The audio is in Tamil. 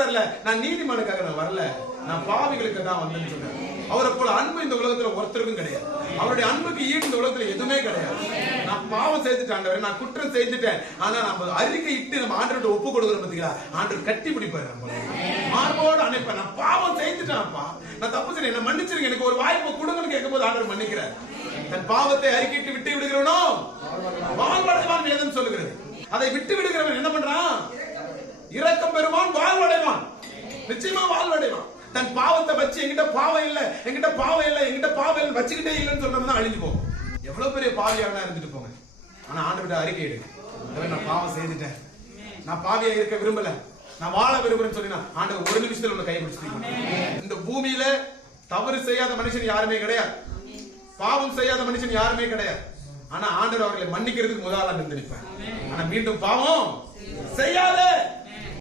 சொல்றாருல, நான் நீதிமானுக்காக நான் வரல, நான் பாவிகளுக்கு தான் வந்தேன்னு சொல்றாரு. அவரை போல அன்பு இந்த உலகத்துல ஒருத்தருக்கும் கிடையாது. அவருடைய அன்புக்கு ஈடு இந்த உலகத்துல எதுவுமே கிடையாது. நான் பாவம் செய்துட்டேன் ஆண்டவரே, நான் குற்றம் செய்துட்டேன், ஆனா நம்ம அறிக்கை இட்டு நம்ம ஆண்டவர்கிட்ட ஒப்பு கொடுக்குறோம் பாத்தீங்களா, ஆண்டவர் கட்டி பிடிப்பாரு, நம்ம மார்போடு அணைப்பேன். நான் பாவம் செய்துட்டேன்ப்பா, நான் தப்பு செய்யறேன், என்ன மன்னிச்சிருங்க, எனக்கு ஒரு வாய்ப்பு கொடுங்கன்னு கேட்கும் போது ஆண்டவர் மன்னிக்கிறார். தன் பாவத்தை அறிக்கையிட்டு விட்டு விடுகிறவனோ வாழ்வடைவான் வேதம் சொல்லுகிறது. அதை விட்டு விடுகிறவன் என்ன பண்றான்? இரக்கம் பெறுவான், வாழ்வடைவான், நிச்சயமா வாழ்வடைவான். தன் பாவத்தை வச்சு என்கிட்ட பாவம் இல்ல, என்கிட்ட பாவம் இல்ல, என்கிட்ட பாவம் இல்ல வச்சுக்கிட்டே இல்லைன்னு சொல்றதுதான் அழிஞ்சு போகும். எவ்வளவு பெரிய பாவியாக இருந்துட்டு போங்க, ஆனா ஆண்டவர்கிட்ட அறிக்கை எடு, நான் பாவம் செய்துட்டேன், நான் பாவியா இருக்க விரும்பல, நான் வாழ விரும்புறேன்னு சொன்னா ஆண்டவர் ஒரு நிமிஷத்துல உன்னை கைப்பிடிச்சிருக்கீங்க. இந்த பூமியில தவறு செய்யாத மனுஷன் யாருமே கிடையாது, பாவம் செய்யாத மனுஷன் யாருமே கிடையாது. ஆனா ஆண்டவர் அவர்களை மன்னிக்கிறதுக்கு முதலாளர் இருந்து நிற்பார். ஆனா மீண்டும் பாவம் செய்யாத